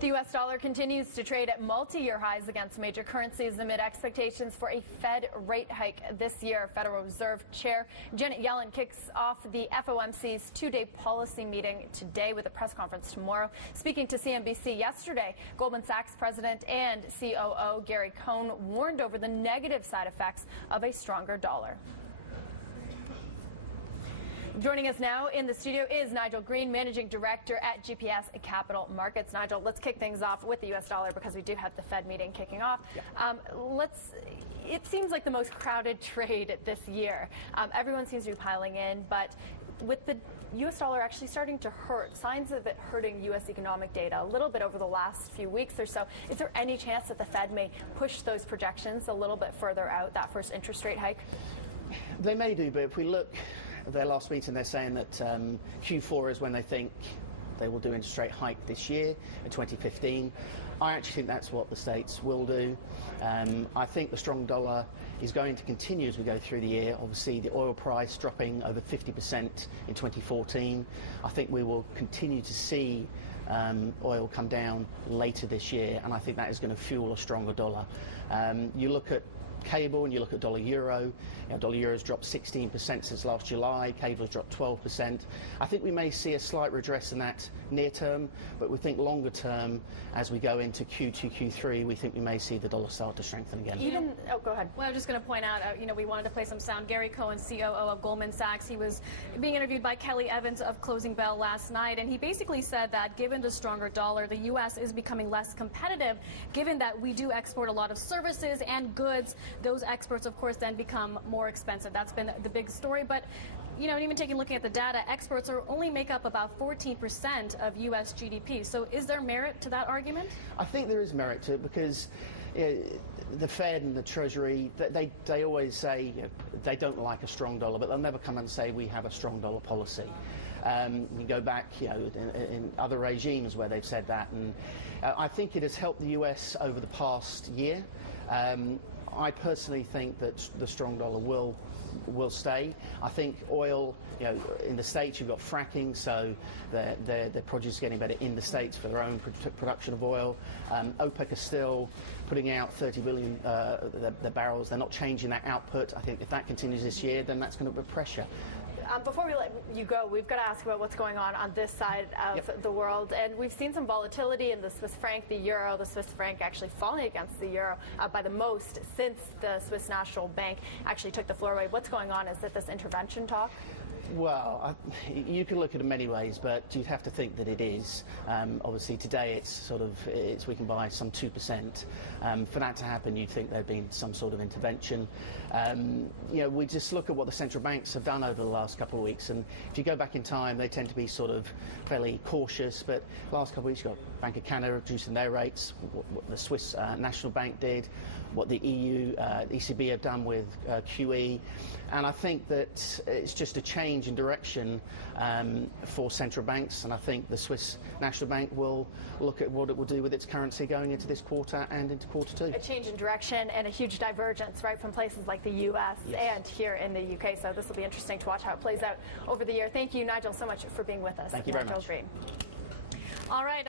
The U.S. dollar continues to trade at multi-year highs against major currencies amid expectations for a Fed rate hike this year. Federal Reserve Chair Janet Yellen kicks off the FOMC's two-day policy meeting today with a press conference tomorrow. Speaking to CNBC yesterday, Goldman Sachs president and COO Gary Cohn warned over the negative side effects of a stronger dollar. Joining us now in the studio is Nigel Green, Managing Director at GPS Capital Markets. Nigel, let's kick things off with the U.S. dollar because we do have the Fed meeting kicking off. Yeah. It seems like the most crowded trade this year. Everyone seems to be piling in, but with the U.S. dollar actually starting to hurt, signs of it hurting U.S. economic data a little bit over the last few weeks or so, is there any chance that the Fed may push those projections a little bit further out, that first interest rate hike? They may do, but if we look at their last meeting, they're saying that Q4 is when they think they will do interest rate hike this year, in 2015. I actually think that's what the States will do. I think the strong dollar is going to continue as we go through the year. Obviously, the oil price dropping over 50% in 2014. I think we will continue to see oil come down later this year, and I think that is going to fuel a stronger dollar. You look at cable and you look at dollar euro. Dollar euro's dropped 16% since last July. Cable's dropped 12%. I think we may see a slight redress in that near term, but we think longer term, as we go into Q2, Q3, we think we may see the dollar start to strengthen again. Go ahead. Well, I was just going to point out, we wanted to play some sound. Gary Cohn, COO of Goldman Sachs, he was being interviewed by Kelly Evans of Closing Bell last night, and he basically said that given the stronger dollar, the U.S. is becoming less competitive, given that we do export a lot of services and goods. Those exports, of course, then become more expensive. That's been the big story. But, even looking at the data, exports only make up about 14% of U.S. GDP. So is there merit to that argument? I think there is merit to it because the Fed and the Treasury, they always say they don't like a strong dollar, but they'll never come and say we have a strong dollar policy. You go back, in other regimes where they've said that, and I think it has helped the U.S. over the past year. I personally think that the strong dollar will stay. I think oil, in the States you've got fracking, so their produce is getting better in the States for their own production of oil. OPEC are still putting out 30 billion the barrels. They're not changing that output. I think if that continues this year, then that's going to put pressure. Before we let you go, we've got to ask about what's going on this side of the world. And we've seen some volatility in the Swiss franc, the euro, the Swiss franc actually falling against the euro by the most since the Swiss National Bank actually took the floor away. What's going on? Is it this intervention talk? Well, you can look at it in many ways, but you'd have to think that it is. Obviously, today it's we can buy some 2%. For that to happen, you'd think there'd been some sort of intervention. We just look at what the central banks have done over the last couple of weeks, and if you go back in time, they tend to be sort of fairly cautious. But last couple of weeks, you've got Bank of Canada reducing their rates, what the Swiss National Bank did, what the EU, ECB have done with QE, and I think that it's just a change in direction for central banks, and I think the Swiss National Bank will look at what it will do with its currency going into this quarter and into quarter two. A change in direction and a huge divergence, right, from places like the U.S. and here in the U.K. So this will be interesting to watch how it plays out over the year. Thank you, Nigel, so much for being with us. Thank you very much. Nigel Green. All right.